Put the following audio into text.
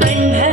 friend